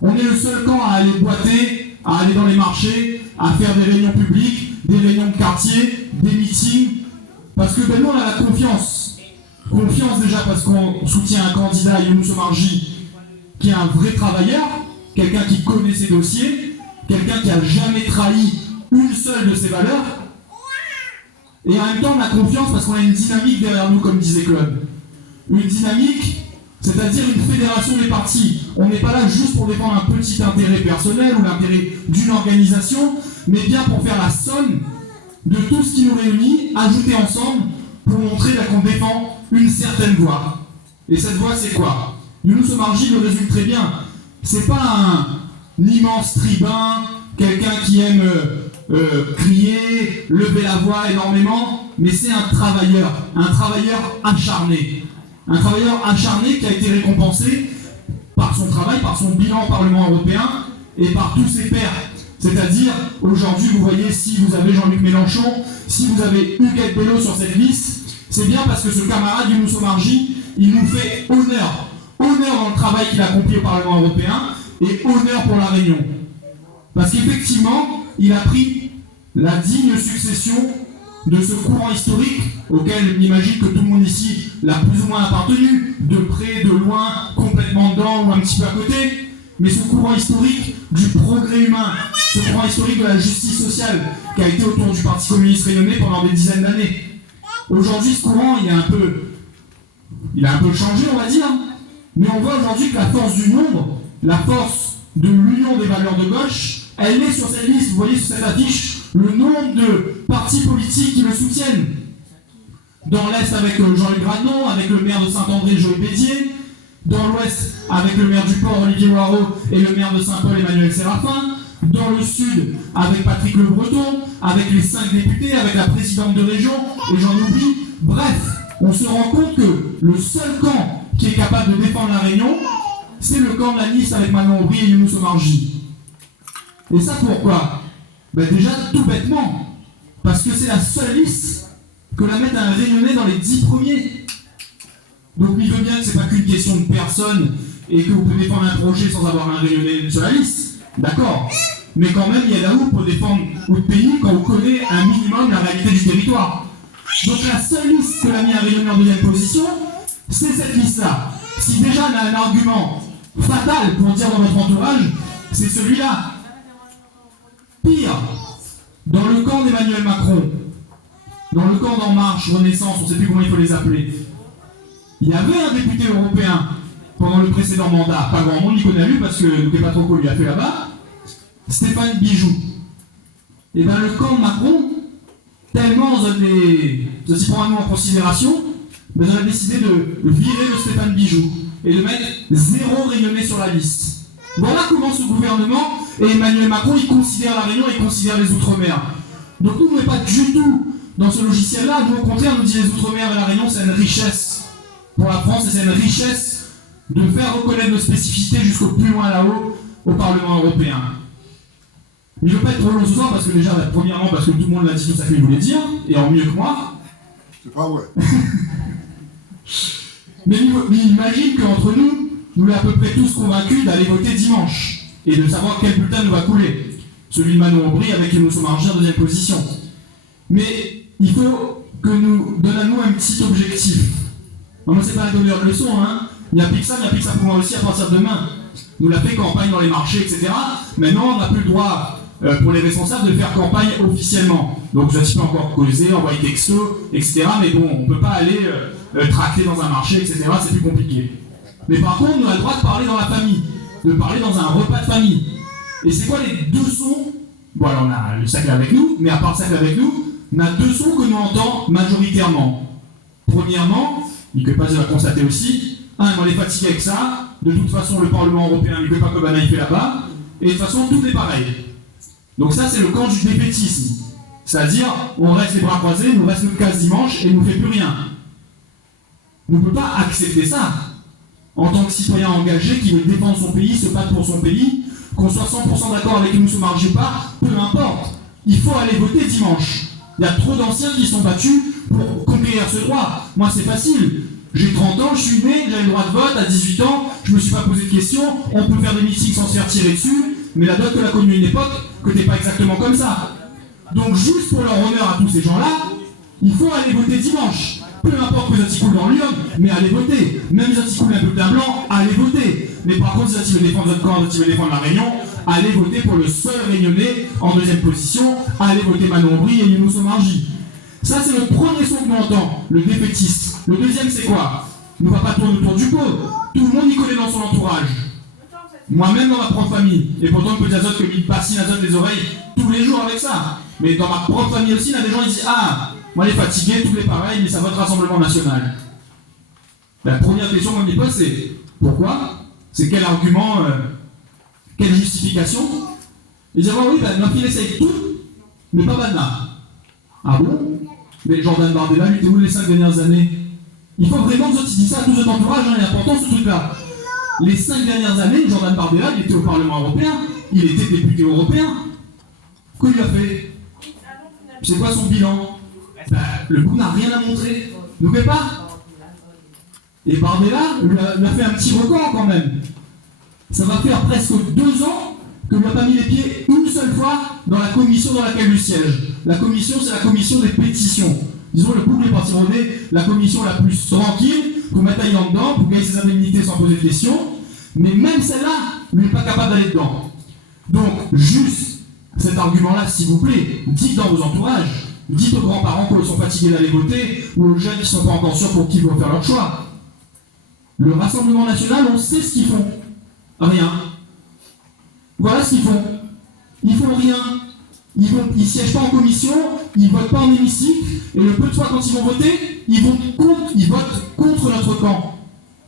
On est le seul camp à aller boiter, à aller dans les marchés, à faire des réunions publiques, des réunions de quartier, des meetings. Parce que nous, on a la confiance. Confiance déjà parce qu'on soutient un candidat, Younou Sommarchi, qui est un vrai travailleur, quelqu'un qui connaît ses dossiers, quelqu'un qui n'a jamais trahi une seule de ses valeurs. Et en même temps, on a confiance parce qu'on a une dynamique derrière nous, comme disait Claude. Une dynamique, c'est-à-dire une fédération des partis. On n'est pas là juste pour défendre un petit intérêt personnel ou l'intérêt d'une organisation, mais bien pour faire la somme de tout ce qui nous réunit, ajouter ensemble pour montrer qu'on défend une certaine voie. Et cette voie, c'est quoi? Younou Sommarchi le résume très bien. C'est pas un immense tribun, quelqu'un qui aime crier, lever la voix énormément, mais c'est un travailleur acharné. Un travailleur acharné qui a été récompensé par son travail, par son bilan au Parlement européen et par tous ses pairs. C'est-à-dire, aujourd'hui, vous voyez, si vous avez Jean-Luc Mélenchon, si vous avez Huguette Bello sur cette liste, c'est bien parce que ce camarade Younou Sommarchi, il nous fait honneur. Honneur dans le travail qu'il a accompli au Parlement européen et honneur pour la Réunion. Parce qu'effectivement, il a pris la digne succession de ce courant historique auquel j'imagine que tout le monde ici l'a plus ou moins appartenu, de près, de loin, complètement dedans ou un petit peu à côté. Mais ce courant historique du progrès humain, ce courant historique de la justice sociale qui a été autour du Parti communiste réunionnais pendant des dizaines d'années. Aujourd'hui, ce courant, il a un peu changé, on va dire. Mais on voit aujourd'hui que la force du nombre, la force de l'union des valeurs de gauche, elle est sur cette liste. Vous voyez sur cette affiche le nombre de partis politiques qui le soutiennent. Dans l'Est avec Jean-Luc Gradnon, avec le maire de Saint-André, Joël Bédier. Dans l'Ouest avec le maire du Port, Olivier Loireau, et le maire de Saint-Paul, Emmanuel Séraphin. Dans le Sud avec Patrick Le Breton, avec les 5 députés, avec la présidente de région, et j'en oublie. Bref, on se rend compte que le seul camp qui est capable de défendre la Réunion, c'est le camp de la liste avec Manon Aubry et Younou Sommarchi. Et ça pourquoi? Déjà tout bêtement, parce que c'est la seule liste que la mette un Réunionnais dans les 10 premiers. Donc il veut bien que c'est pas qu'une question de personne et que vous pouvez défendre un projet sans avoir un Réunionnais sur la liste, d'accord. Mais quand même, il y a là où pour défendre votre pays quand vous connaissez un minimum la réalité du territoire. Donc la seule liste que l'a mis un Réunionnais en deuxième position, c'est cette liste-là. Si déjà on a un argument fatal pour dire dans votre entourage, c'est celui-là. Pire, dans le camp d'Emmanuel Macron, dans le camp d'En Marche, Renaissance, on ne sait plus comment il faut les appeler, il y avait un député européen pendant le précédent mandat. Pas grand monde n'y connaît lui parce que Luque Patrocco lui a fait là-bas. Stéphane Bijou. Et bien le camp de Macron, tellement on s'y prend un nom en considération, mais on a décidé de virer le Stéphane Bijou et de mettre 0 Réunionnais sur la liste. Voilà comment ce gouvernement et Emmanuel Macron, ils considèrent la Réunion et ils considèrent les Outre-mer. Donc nous, on n'est pas du tout dans ce logiciel-là. Nous, au contraire, nous dit les Outre-mer et la Réunion, c'est une richesse pour la France et c'est une richesse de faire reconnaître nos spécificités jusqu'au plus loin là-haut au Parlement européen. Je ne veux pas être trop long ce soir parce que déjà, premièrement, parce que tout le monde l'a dit tout ça qu'il voulait dire, et en mieux que moi. C'est pas vrai. mais imagine qu'entre nous, nous sommes à peu près tous convaincus d'aller voter dimanche et de savoir quel bulletin nous va couler. Celui de Manon Aubry avec Younous Omarjee en deuxième position. Mais il faut que nous donnions un petit objectif. Moi, c'est pas un donneur de leçons, hein. Il n'y a plus que ça pour moi aussi à partir de demain. Nous l'a fait campagne dans les marchés, etc. Maintenant, on n'a plus le droit, pour les responsables, de faire campagne officiellement. Donc, je peux encore causer, envoyer texto, etc. Mais bon, on ne peut pas aller tracter dans un marché, etc. C'est plus compliqué. Mais par contre, on a le droit de parler dans la famille, de parler dans un repas de famille. Et c'est quoi les 2 sons? Bon, alors on a le cercle avec nous, mais à part le cercle avec nous, on a 2 sons que nous entendons majoritairement. Premièrement, Nicolas Paz l'a constaté aussi, on est fatigué avec ça. De toute façon, le Parlement européen, il ne fait pas comme il fait là-bas. Et de toute façon, tout est pareil. Donc ça, c'est le camp du défaitisme. C'est-à-dire, on reste les bras croisés, nous reste notre case dimanche et nous ne fait plus rien. On ne peut pas accepter ça. En tant que citoyen engagé qui veut défendre son pays, se battre pour son pays, qu'on soit 100% d'accord avec Younous Omarjee ou pas, peu importe. Il faut aller voter dimanche. Il y a trop d'anciens qui sont battus pour conquérir ce droit. Moi, c'est facile. J'ai 30 ans, je suis né, j'avais le droit de vote à 18 ans, je me suis pas posé de questions, on peut faire des meetings sans se faire tirer dessus, mais la dot que l'a connue à une époque, que t'es pas exactement comme ça. Donc juste pour leur honneur à tous ces gens-là, il faut aller voter dimanche. Peu importe que les articles dans l'urne, mais allez voter. Même les articles un peu d'un blanc, allez voter. Mais par contre, si vous veulent défendre votre camp, si vous veulent défendre la Réunion, allez voter pour le seul Réunionnais en deuxième position, allez voter Manon Aubry et Younous Omarjee. Ça, c'est le premier son que nous entend, le défaitiste. Le deuxième, c'est quoi? On ne va pas tourner autour du pot. Tout le monde y connaît dans son entourage. Moi-même dans ma propre famille. Et pourtant, le petit azote que me bassine azote les oreilles tous les jours avec ça. Mais dans ma propre famille aussi, il y a des gens qui disent ah, moi les fatigués, tous les pareils, mais ça va être Rassemblement National. La première question qu'on me pose, c'est pourquoi? C'est quel argument, quelle justification? Ils disent oui, ma fille essaye tout, mais pas Badna. Ah bon? Mais Jordan Bardella, lui, était où les 5 dernières années? Il faut vraiment que tu dis ça à tout votre entourage, il est important ce truc-là. Les 5 dernières années, Jordan Bardella, il était au Parlement européen, il était député européen. Qu'est-ce qu'il a fait? C'est quoi son bilan? Le bout n'a rien à montrer. N'oubliez pas? Et Bardella lui a fait un petit record quand même. Ça va faire presque 2 ans que lui a pas mis les pieds une seule fois dans la commission dans laquelle il siège. La commission, c'est la commission des pétitions. Disons, le boucle est parti rôder, la commission la plus tranquille, pour mettre un dedans, pour gagner ses indemnités sans poser de questions. Mais même celle-là, lui n'est pas capable d'aller dedans. Donc, juste cet argument-là, s'il vous plaît, dites dans vos entourages, dites aux grands-parents qu'ils sont fatigués d'aller voter, ou aux jeunes qui ne sont pas encore sûrs pour qui ils vont faire leur choix. Le Rassemblement National, on sait ce qu'ils font. Rien. Voilà ce qu'ils font. Ils font rien. Ils ne siègent pas en commission, ils ne votent pas en hémicycle, et le peu de fois quand ils vont voter, ils votent contre notre camp.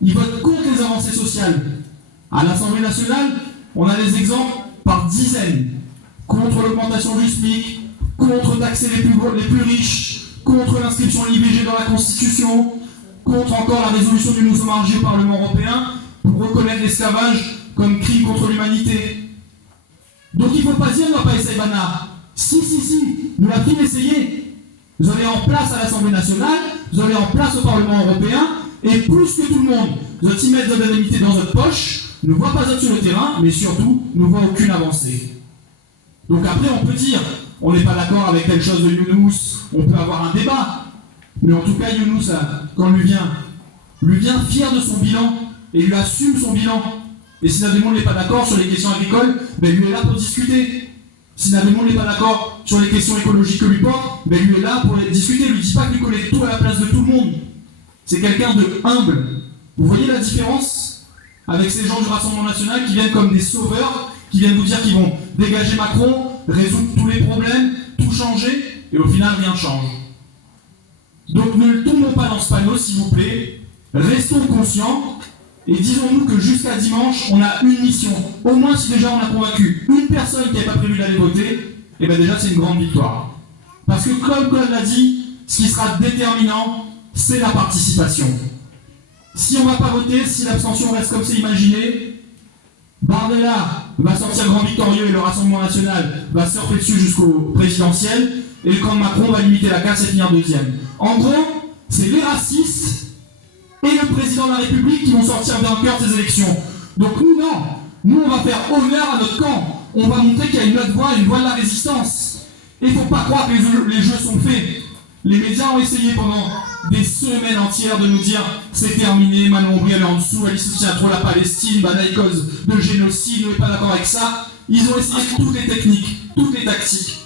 Ils votent contre les avancées sociales. À l'Assemblée nationale, on a des exemples par dizaines. Contre l'augmentation du SMIC, contre taxer les plus riches, contre l'inscription de l'IVG dans la Constitution, contre encore la résolution du Younous Omarjee au Parlement européen pour reconnaître l'esclavage comme crime contre l'humanité. Donc il ne faut pas dire on ne va pas essayer Bana. Si, nous l'avons bien essayé. Vous allez en place à l'Assemblée nationale, vous allez en place au Parlement européen, et plus que tout le monde, vous allez y mettre de l'indemnité dans votre poche, ne voit pas ça sur le terrain, mais surtout, ne voit aucune avancée. Donc après, on peut dire, on n'est pas d'accord avec quelque chose de Younous, on peut avoir un débat, mais en tout cas, Younous, quand lui vient fier de son bilan, et lui assume son bilan. Et si Nademoun n'est pas d'accord sur les questions agricoles, lui est là pour discuter. Si Nademoun n'est pas d'accord sur les questions écologiques que lui porte, lui est là pour les discuter. Il ne lui dit pas qu'il connaît tout à la place de tout le monde. C'est quelqu'un de humble. Vous voyez la différence avec ces gens du Rassemblement National qui viennent comme des sauveurs qui viennent vous dire qu'ils vont dégager Macron, résoudre tous les problèmes, tout changer, et au final rien ne change. Donc ne tombons pas dans ce panneau, s'il vous plaît, restons conscients, et disons-nous que jusqu'à dimanche, on a une mission. Au moins si déjà on a convaincu une personne qui n'avait pas prévu d'aller voter, et bien déjà c'est une grande victoire. Parce que comme Claude l'a dit, ce qui sera déterminant, c'est la participation. Si on ne va pas voter, si l'abstention reste comme c'est imaginé, Bardella va sortir grand victorieux et le Rassemblement national va surfer dessus jusqu'au présidentiel, et le camp de Macron va limiter la casse et finir deuxième. En gros, c'est les racistes et le président de la République qui vont sortir vainqueurs de ces élections. Donc nous, non. Nous, on va faire honneur à notre camp. On va montrer qu'il y a une autre voie, une voie de la résistance. Et il ne faut pas croire que les jeux sont faits. Les médias ont essayé pendant des semaines entières de nous dire c'est terminé, Manon Aubry elle est en dessous, elle soutient trop la Palestine, bataille cause de génocide, on n'est pas d'accord avec ça. Ils ont essayé toutes les techniques, toutes les tactiques.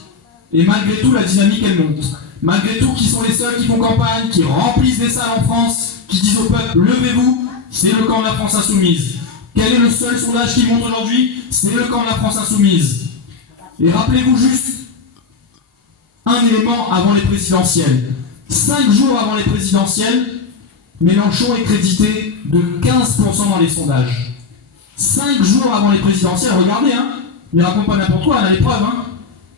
Et malgré tout, la dynamique elle monte. Malgré tout, qui sont les seuls qui font campagne, qui remplissent des salles en France, qui disent au peuple levez-vous, c'est le camp de la France insoumise. Quel est le seul sondage qui monte aujourd'hui? C'est le camp de la France insoumise. Et rappelez-vous juste un élément avant les présidentielles. 5 jours avant les présidentielles, Mélenchon est crédité de 15% dans les sondages. 5 jours avant les présidentielles, regardez, hein, il raconte pas n'importe quoi, on a les preuves, hein.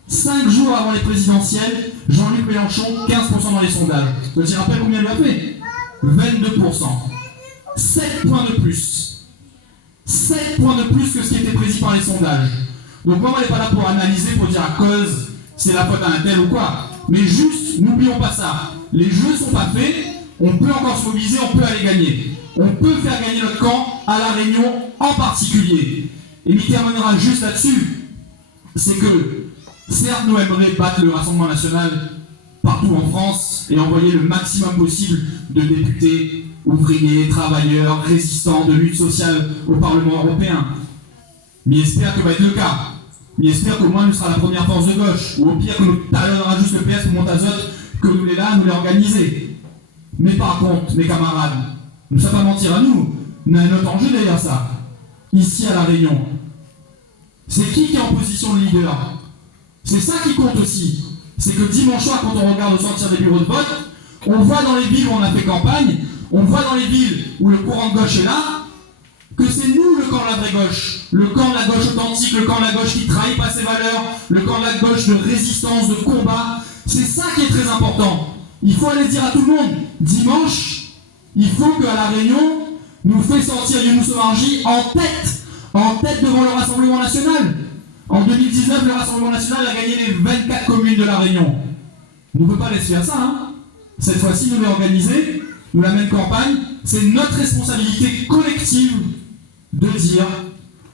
5 jours avant les présidentielles, Jean-Luc Mélenchon, 15% dans les sondages. Tu te rappelles combien il a fait? 22%. 7 points de plus. 7 points de plus que ce qui était prédit par les sondages. Donc moi, on n'est pas là pour analyser, pour dire à cause, c'est la faute à un tel ou quoi. Mais juste, n'oublions pas ça. Les jeux sont pas faits, on peut encore se mobiliser, on peut aller gagner. On peut faire gagner notre camp à La Réunion en particulier. Et Mickey terminera juste là-dessus. C'est que, certes, nous aimerions battre le Rassemblement national partout en France et envoyer le maximum possible de députés, ouvriers, travailleurs, résistants, de lutte sociale au Parlement européen. Mais j'espère que ça va être le cas. Mais j'espère qu'au moins nous sera la première force de gauche, ou au pire que nous talonnera juste le PS pour Montazote, que nous l'est là, nous l'est organisé. Mais par contre, mes camarades, ne sommes pas mentir à nous, on a un autre enjeu derrière ça. Ici à La Réunion. C'est qui est en position de leader? C'est ça qui compte aussi. C'est que dimanche soir, quand on regarde au sortir des bureaux de vote, on voit dans les villes où on a fait campagne, on voit dans les villes où le courant de gauche est là, que c'est nous le camp de la vraie gauche, le camp de la gauche authentique, le camp de la gauche qui trahit pas ses valeurs, le camp de la gauche de résistance, de combat. C'est ça qui est très important. Il faut aller dire à tout le monde, dimanche, il faut qu'à La Réunion, nous fait sortir Younous Omarjee en tête devant le Rassemblement national. En 2019, le Rassemblement national a gagné les 24 communes de La Réunion. On ne peut pas laisser faire ça, hein. Cette fois-ci, nous l'avons organisé, nous la même campagne, c'est notre responsabilité collective de dire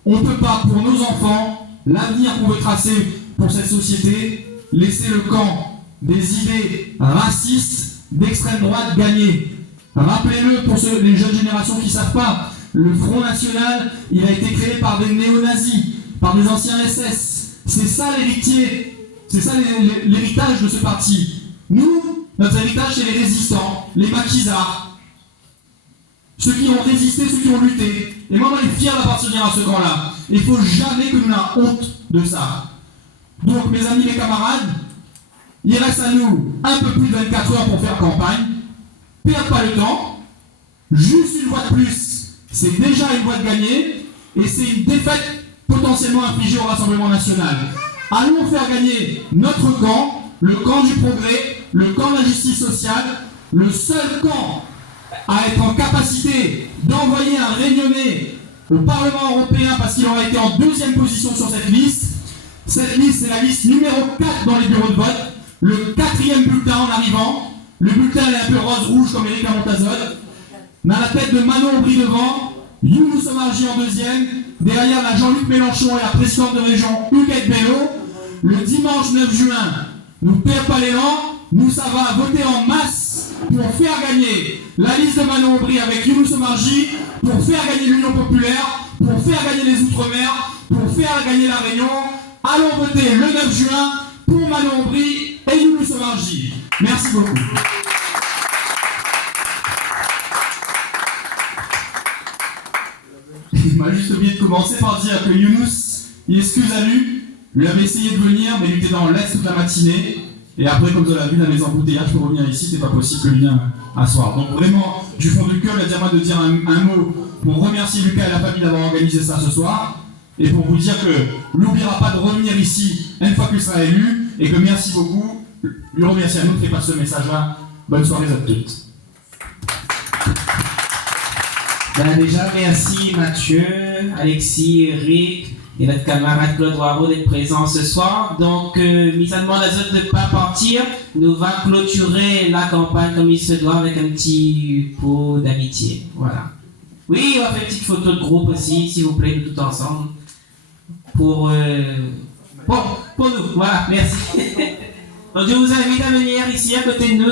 on ne peut pas, pour nos enfants, l'avenir qu'on veut tracer pour cette société, laisser le camp des idées racistes d'extrême droite gagner. Rappelez-le pour les jeunes générations qui ne savent pas, le Front National, il a été créé par des néo-nazis, par des anciens SS. C'est ça l'héritier, c'est ça l'héritage de ce parti. Nous, notre héritage, c'est les résistants, les maquisards. Ceux qui ont résisté, ceux qui ont lutté. Et moi, on est fier d'appartenir à ce camp-là. Il ne faut jamais que nous ayons honte de ça. Donc, mes amis, mes camarades, il reste à nous un peu plus de 24 heures pour faire campagne. Perdez pas le temps. Juste une voix de plus, c'est déjà une voix de gagner. Et c'est une défaite potentiellement infligée au Rassemblement national. Allons faire gagner notre camp, le camp du progrès, le camp de la justice sociale, le seul camp à être en capacité d'envoyer un Réunionnais au Parlement européen parce qu'il aura été en 2e position sur cette liste. Cette liste, c'est la liste numéro 4 dans les bureaux de vote, le 4e bulletin en arrivant. Le bulletin est un peu rose-rouge comme Éric Montazote. On a la tête de Manon Aubry devant, Younous Omarjee en 2e, derrière la Jean-Luc Mélenchon et la présidente de région Huguette Bello. Le dimanche 9 juin, nous ne perdons pas l'élan, nous ça va voter en masse pour faire gagner la liste de Manon Aubry avec Younous Omarjee, pour faire gagner l'Union populaire, pour faire gagner les Outre-mer, pour faire gagner la Réunion. Allons voter le 9 juin pour Manon Aubry et Younous Omarjee. Merci beaucoup. Il m'a juste oublié de commencer par dire que Younous, Il excuse à lui avait essayé de venir, mais il était dans l'Est toute la matinée. Et après, comme vous l'avez vu, dans les embouteillages pour revenir ici, c'est pas possible que lui vienne à soir. Donc vraiment, du fond du cœur, laissez-moi de dire un mot pour remercier Lucas et la famille d'avoir organisé ça ce soir. Et pour vous dire que n'oubliera pas de revenir ici une fois qu'il sera élu. Et que merci beaucoup. Lui remercie à nous qui passe ce message-là. Bonne soirée à toutes. Déjà, merci Mathieu, Alexis, Eric et notre camarade Claude Roireau d'être présents ce soir. Donc, mis à demande à eux de ne pas partir, nous va clôturer la campagne comme il se doit avec un petit pot d'amitié. Voilà. Oui, on va faire une petite photo de groupe aussi, s'il vous plaît, de tout ensemble. Pour nous, voilà, merci. Donc, je vous invite à venir ici à côté de nous.